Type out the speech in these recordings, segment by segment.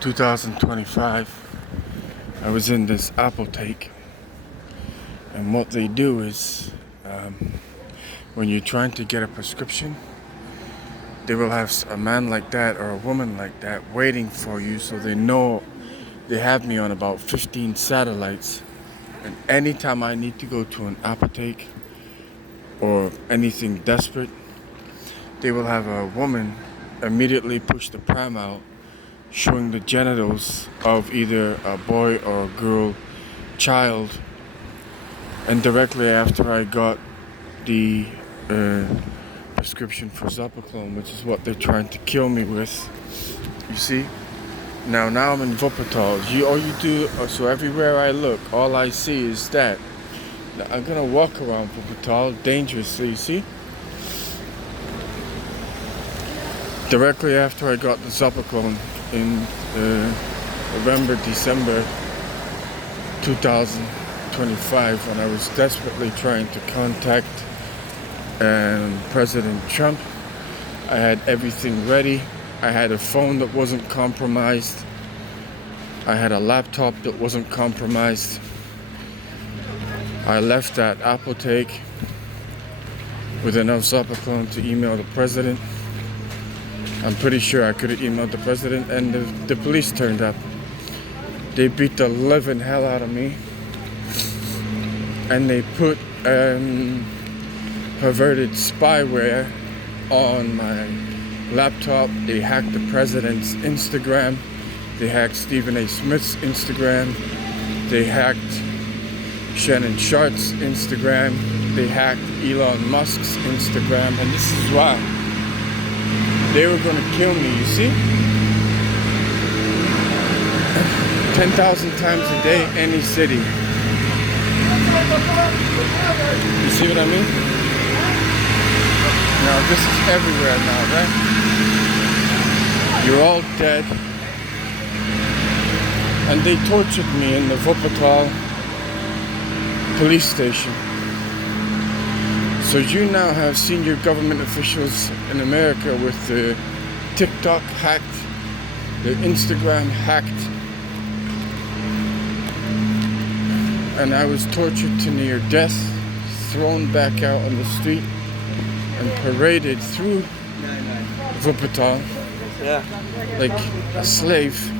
2025, I was in this apotheke, and what they do is, when you're trying to get a prescription, they will have a man like that or a woman like that waiting for you, so they know they have me on about 15 satellites. And anytime I need to go to an apotheke or anything desperate, they will have a woman immediately push the pram out, showing the genitals of either a boy or a girl child. And directly after I got the prescription for Zopiclone, which is what they're trying to kill me with, you see? Now I'm in Wuppertal. So everywhere I look, all I see is that. Now I'm gonna walk around Wuppertal dangerously, you see? Directly after I got the Zopiclone in November, December 2025, when I was desperately trying to contact President Trump. I had everything ready. I had a phone that wasn't compromised. I had a laptop that wasn't compromised. I left that apotheke with enough Zopiclone to email the president. I'm pretty sure I could have emailed the president, and the police turned up. They beat the living hell out of me, and they put perverted spyware on my laptop. They hacked the president's Instagram. They hacked Stephen A. Smith's Instagram. They hacked Shannon Sharp's Instagram. They hacked Elon Musk's Instagram, and this is why. They were going to kill me, you see? 10,000 times a day, any city. You see what I mean? Now, this is everywhere now, right? You're all dead. And they tortured me in the Wuppertal police station. So you now have senior government officials in America with the TikTok hacked, the Instagram hacked, and I was tortured to near death, thrown back out on the street, and paraded through Wuppertal like a slave.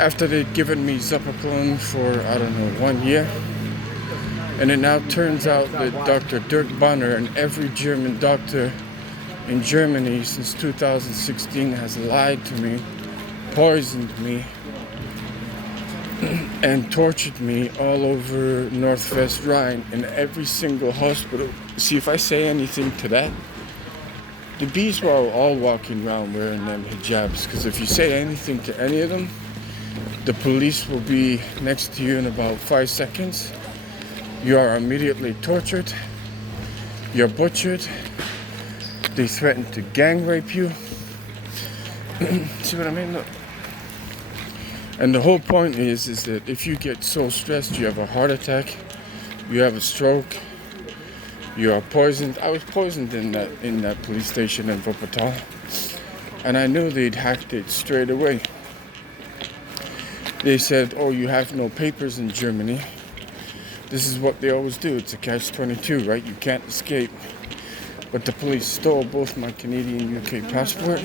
After they'd given me Zopiclone for, 1 year. And it now turns out that Dr. Dirk Bonner and every German doctor in Germany since 2016 has lied to me, poisoned me, and tortured me all over Northwest Rhine in every single hospital. See, if I say anything to that, the bees were all walking around wearing them hijabs, because if you say anything to any of them, the police will be next to you in about 5 seconds. You are immediately tortured. You're butchered. They threaten to gang rape you. See what I mean? Look. And the whole point is that if you get so stressed, you have a heart attack, you have a stroke, you are poisoned. I was poisoned in that police station in Wuppertal, and I knew they'd hacked it straight away. They said, "Oh, you have no papers in Germany." This is what they always do. It's a catch-22, right? You can't escape. But the police stole both my Canadian UK passport.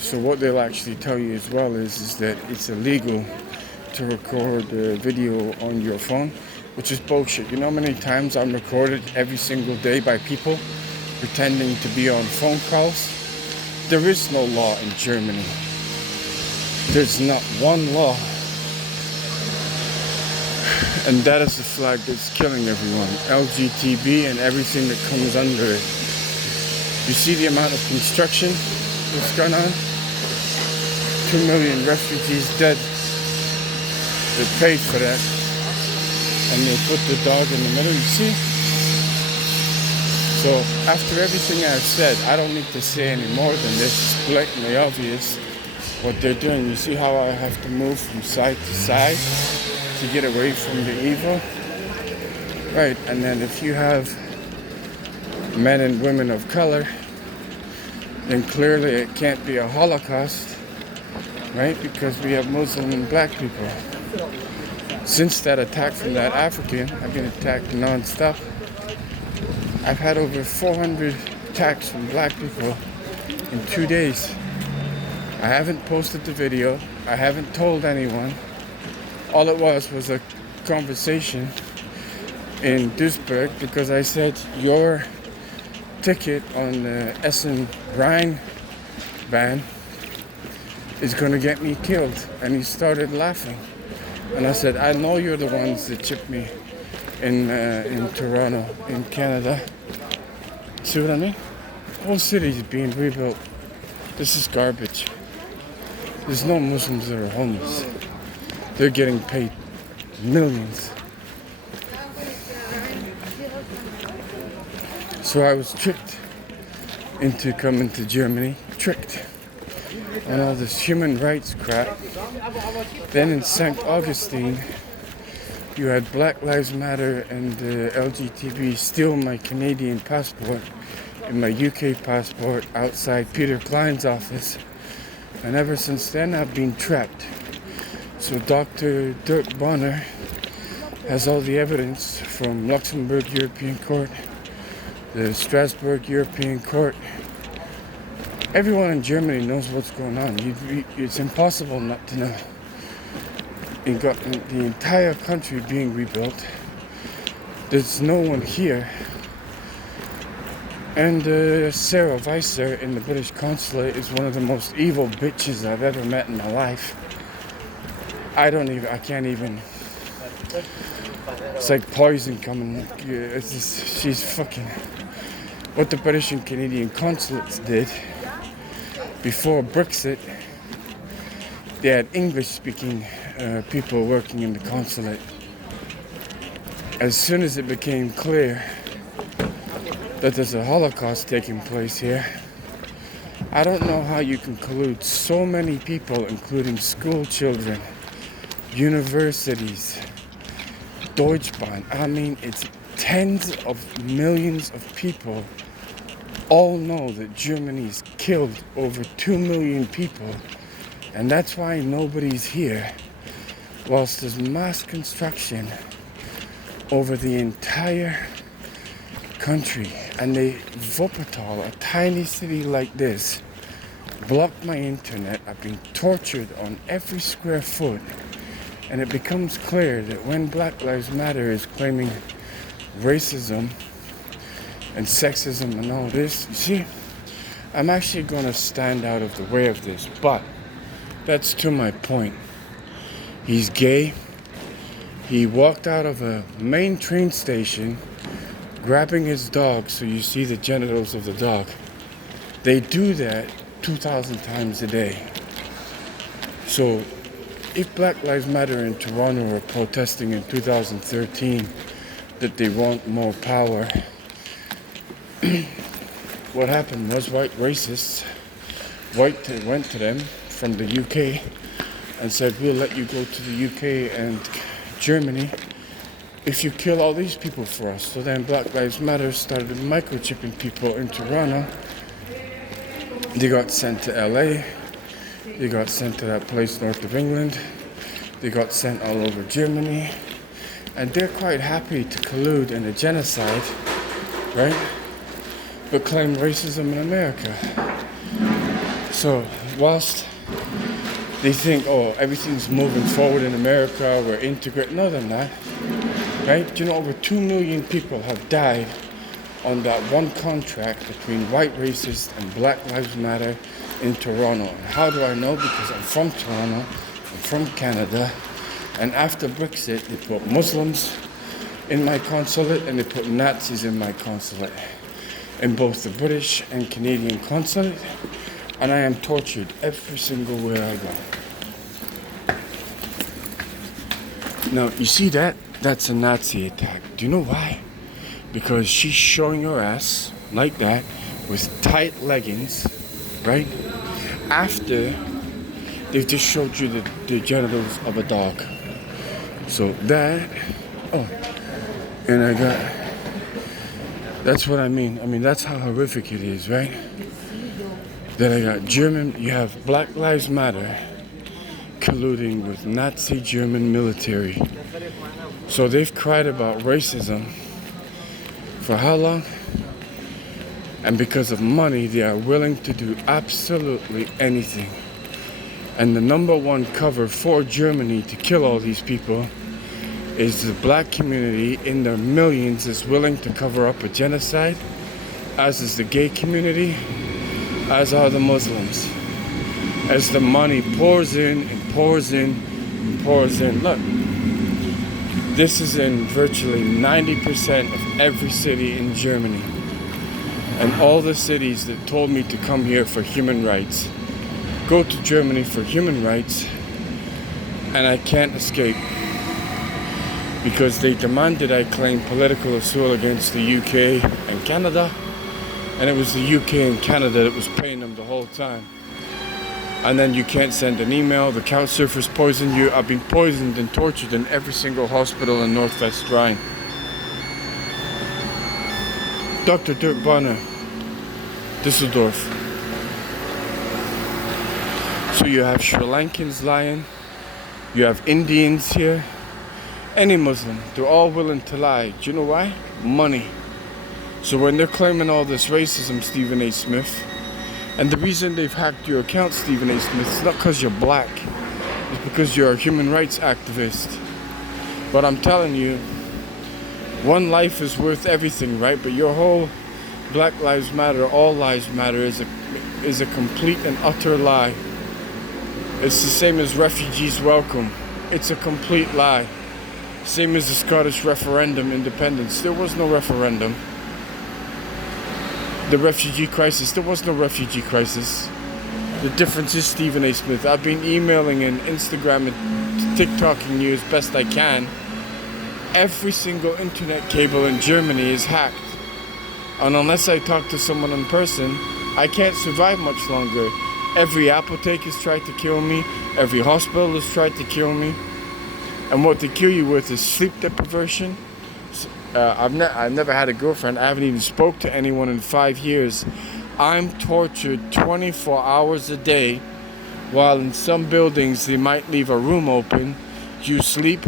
So what they'll actually tell you as well is that it's illegal to record video on your phone, which is bullshit. You know how many times I'm recorded every single day by people pretending to be on phone calls? There is no law in Germany. There's not one law. And that is the flag that's killing everyone. LGTB and everything that comes under it. You see the amount of construction that's gone on? 2 million refugees dead. They paid for that. And they put the dog in the middle, you see? So after everything I've said, I don't need to say any more than this. It's blatantly obvious what they're doing. You see how I have to move from side to side to get away from the evil? Right, and then if you have men and women of color, then clearly it can't be a Holocaust, right? Because we have Muslim and black people. Since that attack from that African, I've been attacked non-stop. I've had over 400 attacks from black people in 2 days. I haven't posted the video. I haven't told anyone. All it was a conversation in Duisburg because I said, your ticket on the Essen Rhine ban is going to get me killed. And he started laughing. And I said, I know you're the ones that chipped me in Toronto, in Canada. See what I mean? The whole city is being rebuilt. This is garbage. There's no Muslims that are homeless. They're getting paid millions. So I was tricked into coming to Germany. Tricked. And all this human rights crap. Then in St. Augustine, you had Black Lives Matter and LGBT steal my Canadian passport and my UK passport outside Peter Klein's office. And ever since then, I've been trapped. So Dr. Dirk Bonner has all the evidence from Luxembourg European Court, the Strasbourg European Court. Everyone in Germany knows what's going on. It's impossible not to know. You've got the entire country being rebuilt. There's no one here. And Sarah Weiser in the British consulate is one of the most evil bitches I've ever met in my life. I can't even. It's like poison coming. It's just, she's fucking. What the British and Canadian consulates did before Brexit, they had English-speaking people working in the consulate. As soon as it became clear that there's a Holocaust taking place here, I don't know how you can collude so many people, including school children, universities, Deutschbahn. I mean, it's tens of millions of people all know that Germany's killed over 2 million people, and that's why nobody's here, whilst there's mass construction over the entire country. And they, Wuppertal, a tiny city like this, blocked my internet. I've been tortured on every square foot. And it becomes clear that when Black Lives Matter is claiming racism and sexism and all this, you see, I'm actually going to stand out of the way of this. But that's to my point. He's gay. He walked out of a main train station grabbing his dog, so you see the genitals of the dog. They do that 2,000 times a day. So if Black Lives Matter in Toronto were protesting in 2013 that they want more power, what happened was white racists went to them from the UK and said, we'll let you go to the UK and Germany if you kill all these people for us. So then Black Lives Matter started microchipping people in Toronto. They got sent to LA. They got sent to that place north of England. They got sent all over Germany. And they're quite happy to collude in a genocide, right? But claim racism in America. So whilst they think, oh, everything's moving forward in America, we're integrated. No, they're not. Right? Do you know over 2 million people have died on that one contract between white racists and Black Lives Matter in Toronto? And how do I know? Because I'm from Toronto, I'm from Canada, and after Brexit, they put Muslims in my consulate and they put Nazis in my consulate, in both the British and Canadian consulate, and I am tortured every single where I go. Now, you see that? That's a Nazi attack. Do you know why? Because she's showing her ass like that with tight leggings, right? After they've just showed you the genitals of a dog. So that, and I got, that's what I mean. I mean, that's how horrific it is, right? Then I got German, you have Black Lives Matter colluding with Nazi German military. So they've cried about racism for how long? And because of money, they are willing to do absolutely anything. And the number one cover for Germany to kill all these people is the black community in their millions is willing to cover up a genocide, as is the gay community, as are the Muslims. As the money pours in and pours in and pours in. Look, this is in virtually 90% of every city in Germany. And all the cities that told me to come here for human rights, go to Germany for human rights, and I can't escape. Because they demanded I claim political assault against the UK and Canada, and it was the UK and Canada that was paying them the whole time. And then you can't send an email, the couch surfers poison you. I've been poisoned and tortured in every single hospital in Northwest Rhine. Dr. Dirk Bonner, Düsseldorf. So you have Sri Lankans lying, you have Indians here, any Muslim, they're all willing to lie. Do you know why? Money. So when they're claiming all this racism, Stephen A. Smith, and the reason they've hacked your account, Stephen A. Smith, is not because you're black, it's because you're a human rights activist. But I'm telling you, one life is worth everything, right? But your whole Black Lives Matter, all lives matter is a complete and utter lie. It's the same as refugees welcome. It's a complete lie. Same as the Scottish referendum, independence. There was no referendum. The refugee crisis, there was no refugee crisis. The difference is Stephen A. Smith. I've been emailing and Instagram and TikToking you as best I can. Every single internet cable in Germany is hacked. And unless I talk to someone in person, I can't survive much longer. Every apotheke has tried to kill me. Every hospital has tried to kill me. And what they kill you with is sleep deprivation. I've never had a girlfriend. I haven't even spoke to anyone in 5 years. I'm tortured 24 hours a day, while in some buildings they might leave a room open. You sleep.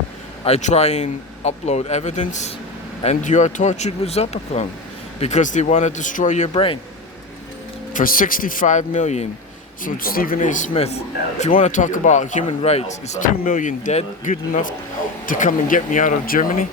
I try and upload evidence, and you are tortured with Zopiclone because they want to destroy your brain for 65 million. So Stephen A. Smith, if you want to talk about human rights, is 2 million dead good enough to come and get me out of Germany?